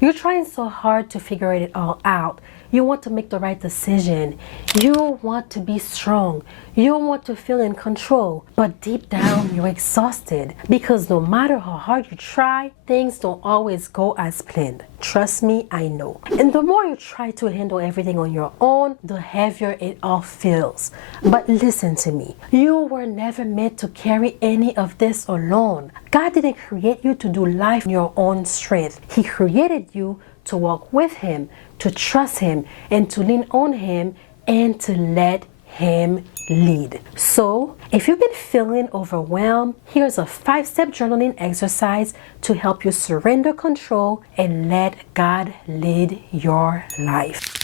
You're trying so hard to figure it all out. You want to make the right decision. You want to be strong. You want to feel in control. But deep down, you're exhausted because no matter how hard you try, things don't always go as planned. Trust me, I know. And the more you try to handle everything on your own, the heavier it all feels. But listen to me. You were never meant to carry any of this alone. God didn't create you to do life in your own strength. He created you to walk with Him, to trust Him, and to lean on Him, and to let Him lead. So, if you've been feeling overwhelmed, here's a 5-step journaling exercise to help you surrender control and let God lead your life.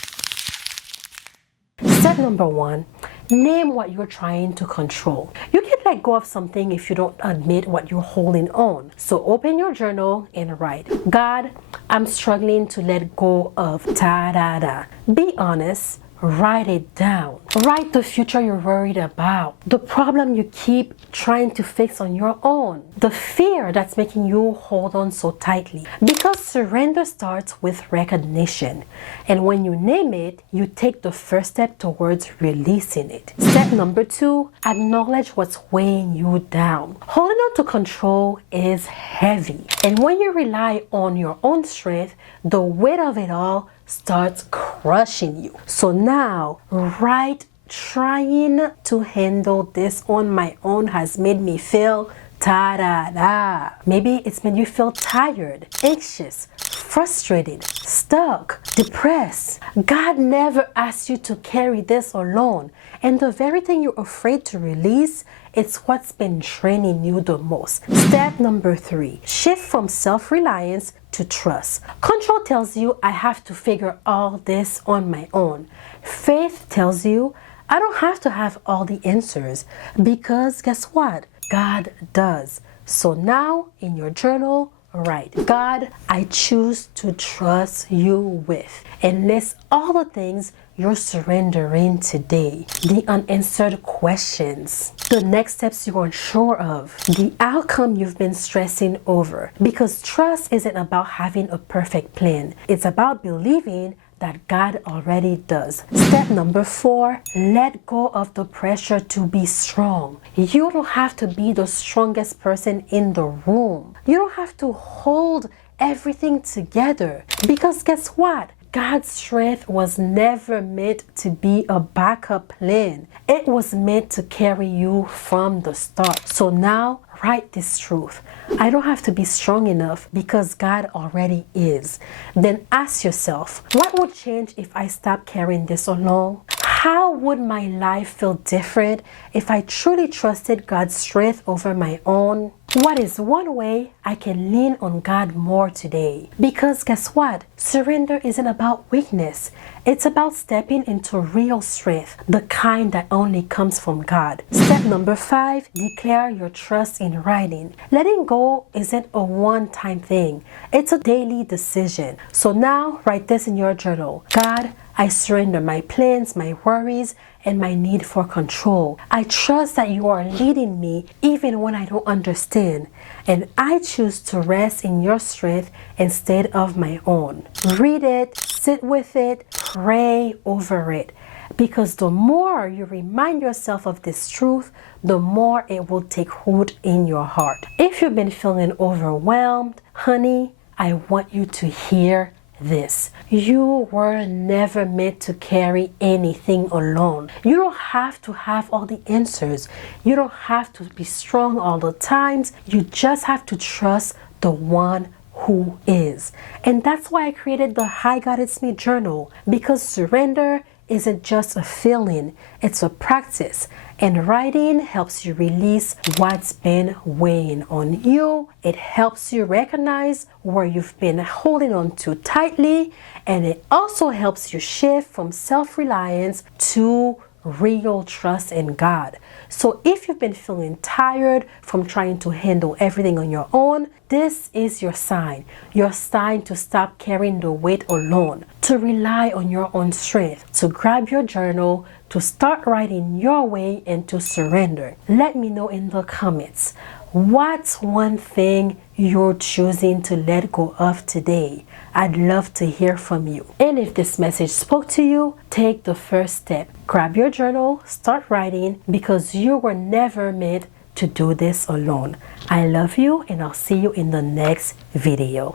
Step number 1, name what you're trying to control. You can let go of something if you don't admit what you're holding on. So open your journal and write, God, I'm struggling to let go of ta-da-da. Be honest. Write it down. Write the future you're worried about, the problem you keep trying to fix on your own, the fear that's making you hold on so tightly. Because surrender starts with recognition. And when you name it, you take the first step towards releasing it. Step number 2, acknowledge what's weighing you down. Holding on to control is heavy. And when you rely on your own strength, the weight of it all starts crushing you. So now, write, trying to handle this on my own has made me feel ta-da-da. Maybe it's made you feel tired, anxious, frustrated, stuck, depressed. God never asked you to carry this alone. And the very thing you're afraid to release, it's what's been draining you the most. Step number 3, shift from self-reliance to trust. Control tells you I have to figure all this on my own. Faith tells you I don't have to have all the answers, because guess what? God does. So now in your journal, write, God, I choose to trust you with, and list all the things you're surrendering today. The unanswered questions, the next steps you're unsure of, the outcome you've been stressing over. Because trust isn't about having a perfect plan. It's about believing that God already does. Step number 4, let go of the pressure to be strong. You don't have to be the strongest person in the room. You don't have to hold everything together. Because guess what? God's strength was never meant to be a backup plan. It was meant to carry you from the start. So now, write this truth. I don't have to be strong enough because God already is. Then ask yourself, what would change if I stopped carrying this alone? How would my life feel different if I truly trusted God's strength over my own? What is one way I can lean on God more today? Because guess what? Surrender isn't about weakness. It's about stepping into real strength, the kind that only comes from God. Step number 5, declare your trust in writing. Letting go isn't a one-time thing. It's a daily decision. So now write this in your journal. God, I surrender my plans, my worries, and my need for control. I trust that you are leading me even when I don't understand. And I choose to rest in your strength instead of my own. Read it, sit with it, pray over it. Because the more you remind yourself of this truth, the more it will take root in your heart. If you've been feeling overwhelmed, honey, I want you to hear this. You were never meant to carry anything alone. You don't have to have all the answers. You don't have to be strong all the times. You just have to trust the one who is. And that's why I created the Hi God It's Me journal, because surrender isn't just a feeling, it's a practice. And writing helps you release what's been weighing on you. It helps you recognize where you've been holding on too tightly. And it also helps you shift from self-reliance to real trust in God. So if you've been feeling tired from trying to handle everything on your own, this is your sign. Your sign to stop carrying the weight alone, to rely on your own strength, to grab your journal, to start writing your way, and to surrender. Let me know in the comments, what's one thing you're choosing to let go of today? I'd love to hear from you. And if this message spoke to you, take the first step. Grab your journal, start writing, because you were never meant to do this alone. I love you, and I'll see you in the next video.